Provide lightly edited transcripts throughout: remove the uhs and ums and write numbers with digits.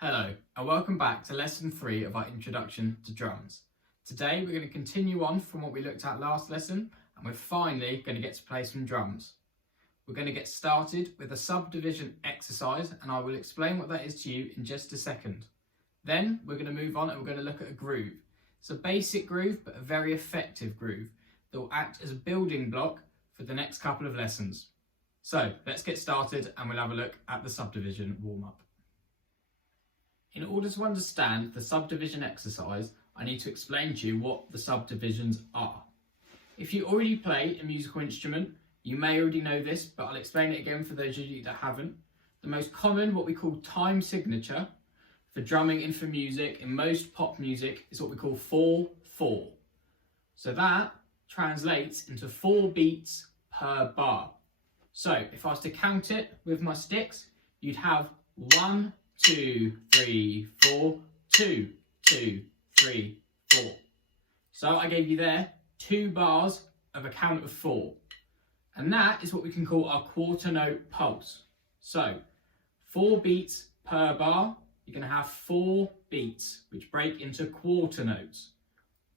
Hello and welcome back to lesson 3 of our introduction to drums. Today we're going to continue on from what we looked at last lesson and we're finally going to get to play some drums. We're going to get started with a subdivision exercise and I will explain what that is to you in just a second. Then we're going to move on and we're going to look at a groove. It's a basic groove but a very effective groove that will act as a building block for the next couple of lessons. So let's get started and we'll have a look at the subdivision warm-up. In order to understand the subdivision exercise, I need to explain to you what the subdivisions are. If you already play a musical instrument, you may already know this, but I'll explain it again for those of you that haven't. The most common, what we call time signature for drumming and for music in most pop music is what we call 4/4. So that translates into 4 beats per bar. So if I was to count it with my sticks, you'd have 1, 2, 3, 4, 2, 2, 3, 4. So I gave you there 2 bars of a count of 4. And that is what we can call our quarter note pulse. So 4 beats per bar, you're going to have 4 beats which break into quarter notes.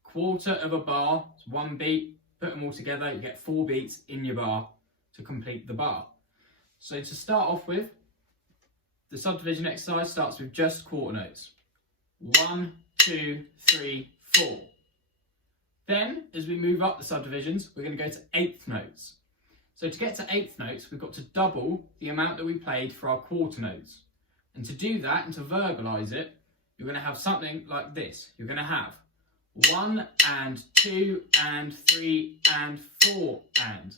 Quarter of a bar is 1 beat, put them all together, you get 4 beats in your bar to complete the bar. So to start off with, the subdivision exercise starts with just quarter notes. 1, 2, 3, 4. Then, as we move up the subdivisions, we're going to go to 8th notes. So to get to 8th notes, we've got to double the amount that we played for our quarter notes. And to do that, and to verbalise it, you're going to have something like this. You're going to have 1 and 2 and 3 and 4 and.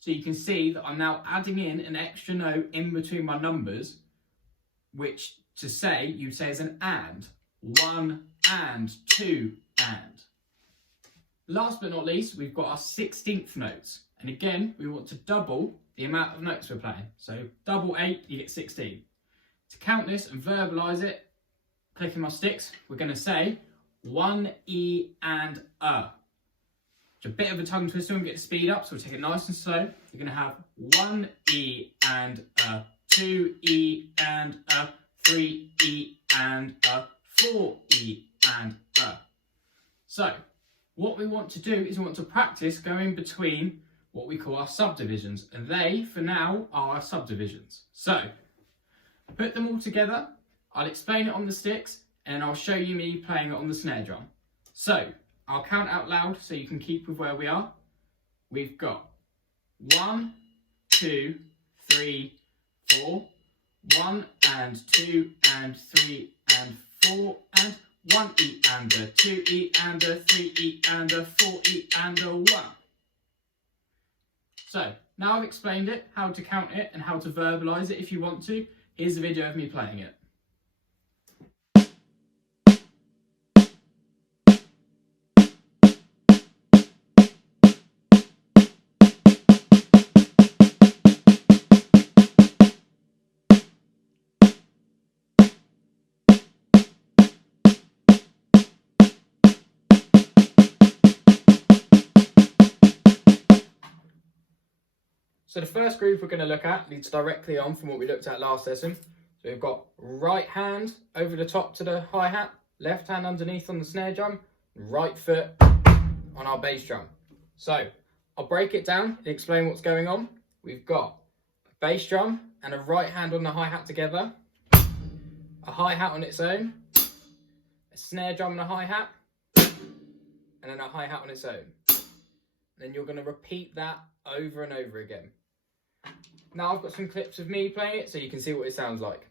So you can see that I'm now adding in an extra note in between my numbers, which to say, you'd say as an and. 1 and 2 and. Last but not least, we've got our 16th notes. And again, we want to double the amount of notes we're playing. So double 8, you get 16. To count this and verbalise it, clicking my sticks, we're going to say 1 E and a. It's a bit of a tongue twister when we get to speed up, so we'll take it nice and slow. You're going to have 1 E and a, 2 E and a, 3 E and a, 4 E and a. So, what we want to do is we want to practice going between what we call our subdivisions, and they, for now, are our subdivisions. So, put them all together, I'll explain it on the sticks, and I'll show you me playing it on the snare drum. So, I'll count out loud so you can keep with where we are. We've got 1, 2, 3, 4, 1 and 2 and 3 and 4 and 1 E and a, 2 E and a, 3 E and a, 4 E and a 1. So, now I've explained it, how to count it and how to verbalise it if you want to. Here's a video of me playing it. So the first groove we're going to look at leads directly on from what we looked at last lesson. So we've got right hand over the top to the hi-hat, left hand underneath on the snare drum, right foot on our bass drum. So I'll break it down and explain what's going on. We've got a bass drum and a right hand on the hi-hat together, a hi-hat on its own, a snare drum and a hi-hat, and then a hi-hat on its own. Then you're going to repeat that over and over again. Now I've got some clips of me playing it so you can see what it sounds like.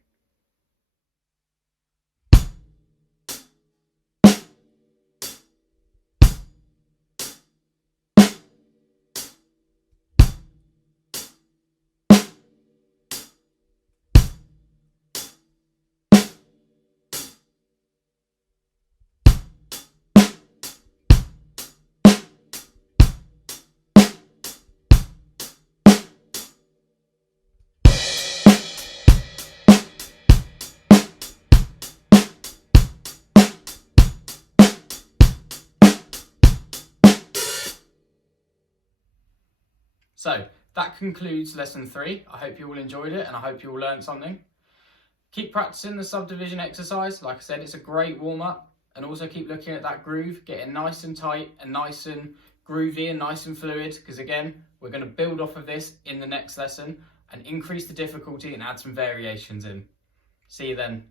So that concludes lesson 3. I hope you all enjoyed it and I hope you all learned something. Keep practicing the subdivision exercise. Like I said, it's a great warm-up. And also keep looking at that groove, getting nice and tight and nice and groovy and nice and fluid, because again, we're going to build off of this in the next lesson and increase the difficulty and add some variations in. See you then.